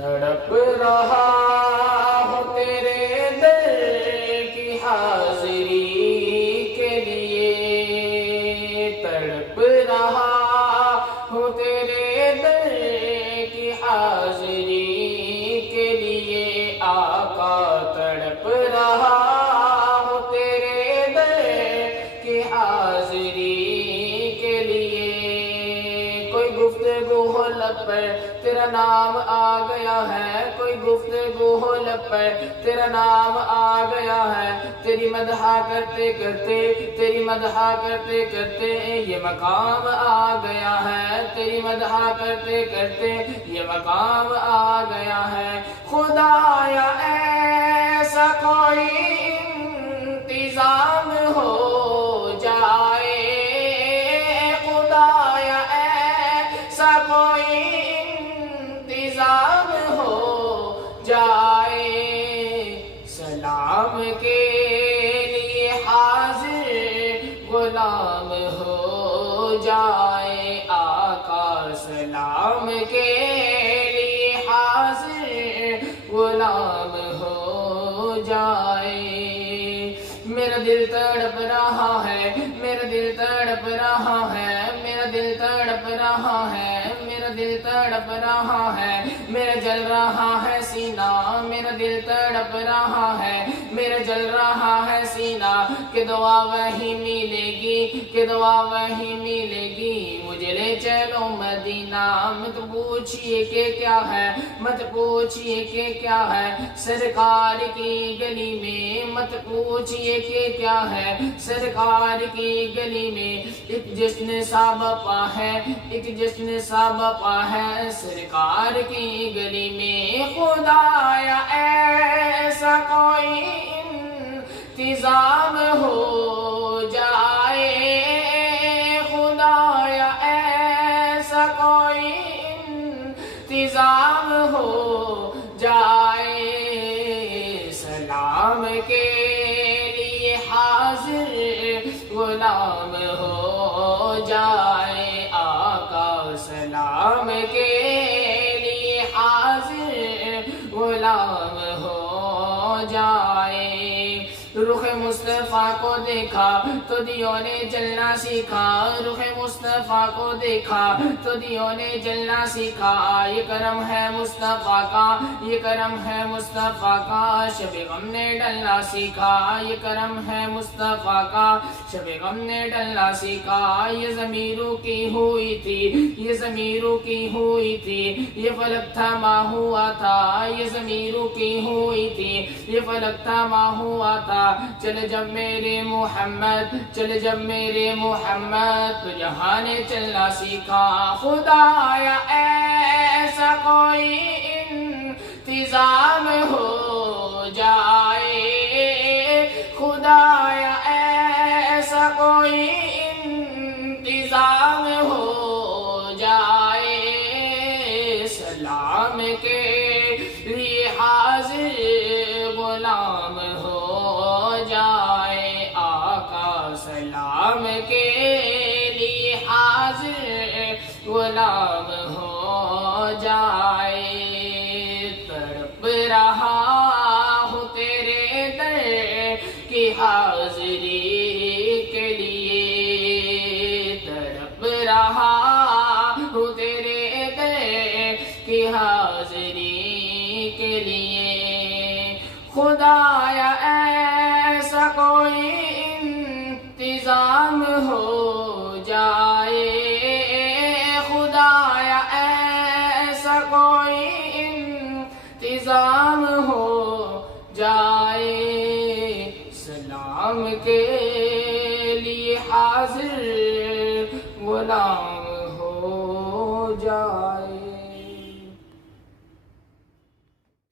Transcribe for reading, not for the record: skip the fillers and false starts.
تڑپ رہا ہوں تیرے در کی حاضری کے لیے، تڑپ رہا ہوں تیرے در کی حاضری کے لیے، آقا تڑپ رہا ہوں تیرے در کی حاضری کے لیے۔ کوئی گفتگو ہو لب پر تیرا نام آ گیا ہے، کوئی گفتگو ہو لب پر تیرا نام آ گیا ہے، تیری مدح کرتے کرتے، تیری مدح کرتے کرتے یہ مقام آ گیا ہے، تیری مدح کرتے کرتے یہ مقام آ گیا ہے۔ خدایا ایسا کوئی انتظام ہو جائے، خدایا ایسا کوئی انتظام ہو جائے، سلام کے لیے حاضر غلام ہو جائے، آقا سلام کے لیے حاضر غلام ہو جائے۔ میرا دل تڑپ رہا ہے، میرا دل تڑپ رہا ہے، میرا دل تڑپ رہا ہے، میرا دل تڑپ رہا ہے، میرا جل رہا ہے سینہ، میرا دل تڑپ رہا ہے، میرا جل رہا ہے سینہ، کہ دعا وہی ملے گی، کہ دعا وہی ملے گی، مجھے لے چلو مدینہ۔ مت پوچھئے کہ کیا ہے، مت پوچھئے کہ کیا ہے سرکار کی گلی میں، مت پوچھئے کہ کیا ہے سرکار کی گلی میں، ایک جشن سا بپا ہے، ایک جشن سا بپا ہے سرکار کی گلی میں۔ خدایا ایسا کوئی انتظام ہو جائے، خدایا ایسا کوئی انتظام ہو جائے، سلام کے لیے حاضر غلام ہو جائے، آقا سلام کے لیے حاضر غلام ہو جائے۔ رخ مصطفیٰ کو دیکھا تو دیوں نے جلنا سیکھا، رخ مصطفیٰ کو دیکھا تو دیوں نے جلنا سیکھا، یہ کرم ہے مصطفیٰ کا، یہ کرم ہے مصطفیٰ کا، شب غم نے ڈلنا سیکھا، یہ کرم ہے مصطفیٰ کا، شب غم نے ڈلنا سیکھا۔ یہ ضمیروں کی ہوئی تھی، یہ ضمیروں کی ہوئی تھی، یہ فلک تھما ہوا تھا، یہ ضمیروں کی ہوئی تھی، یہ فلک تھما ہوا تھا، چل جب میرے محمد، چل جب میرے محمد، تو جہاں نے چلنا سیکھا۔ خدایا ایسا کوئی انتظام ہو جائے، خدایا ایسا کوئی انتظام ہو جائے، سلام کے لیے حاضر غلام ہو جائے، آقا سلام کے لیے حاضر غلام ہو جائے۔ تڑپ رہا ہوں تیرے در کی حاضری کے لیے، تڑپ رہا ہوں تیرے در کی حاضری کے لیے۔ خدایا ایسا کوئی انتظام ہو جائے، خدایا ایسا کوئی انتظام ہو جائے، سلام کے لیے حاضر غلام ہو جائے۔